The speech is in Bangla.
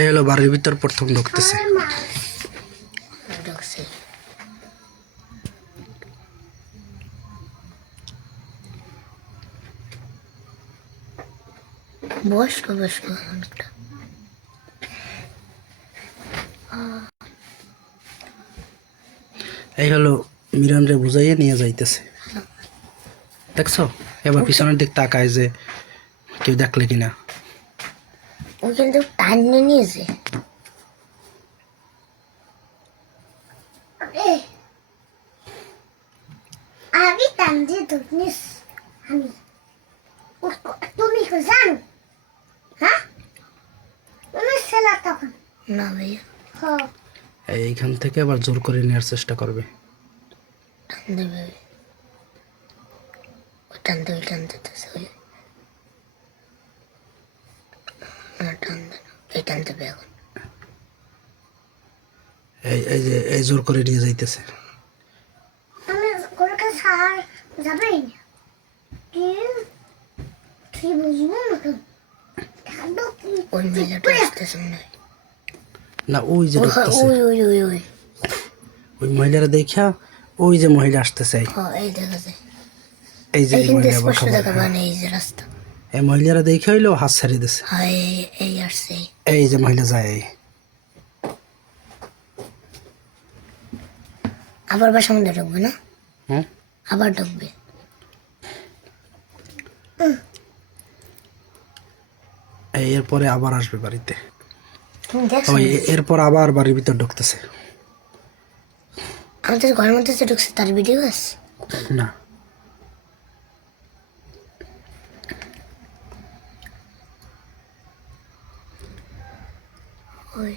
এই হলো বাড়ির ভিতর প্রথম ঢুকতেছে। বসবো বসবো অনেকটা। এই হলো মিরানরে বুঝাইয়ে নিয়ে যাইতেছে, দেখছো? এবার পিছনের দিক তাকায় যে কেউ দেখলে কিনা। ও কিন্তু টানে নিয়েছে। আমি টান দিয়ে ধরনিস। আমি তুমি কি জানো? হ্যাঁ তুমি ছেলে তখন না ভাইয়া। এইখান থেকে আবার জোর করে নেওয়ার চেষ্টা করবে। টান দেবে, টানতে টানতে টান দেবে এখন। এই যে এই জোর করে নিয়ে যাইতেছে। আমি কোনটা সার যাবেই না। তুই বুঝবো না কেন? ওই মেয়েটা আসতেছে না, ওই যে ঢুকতেছে, ওই ওই মহিলারা দেখা ওই যে মহিলা আসতেছে। এই দেখা যায়, এই যে এই মহিলা স্পষ্ট দেখা মানে এই যে রাস্তা। এই মহিলারা দেখে হইলেও হাত ছাড়িয়ে দিছে। এই আসছে, এই যে মহিলা যায়, আবার বাসার মধ্যে ঢুকবে না? হুম, আবার ঢুকবে। এরপরে আবার আসবে বাড়িতে। দেখছো ওই এরপর আবার বাড়ির ভিতর ঢুকতেছে। আমাদের ঘরের মধ্যে যে ঢুকছে তার ভিডিও আছে না, ওই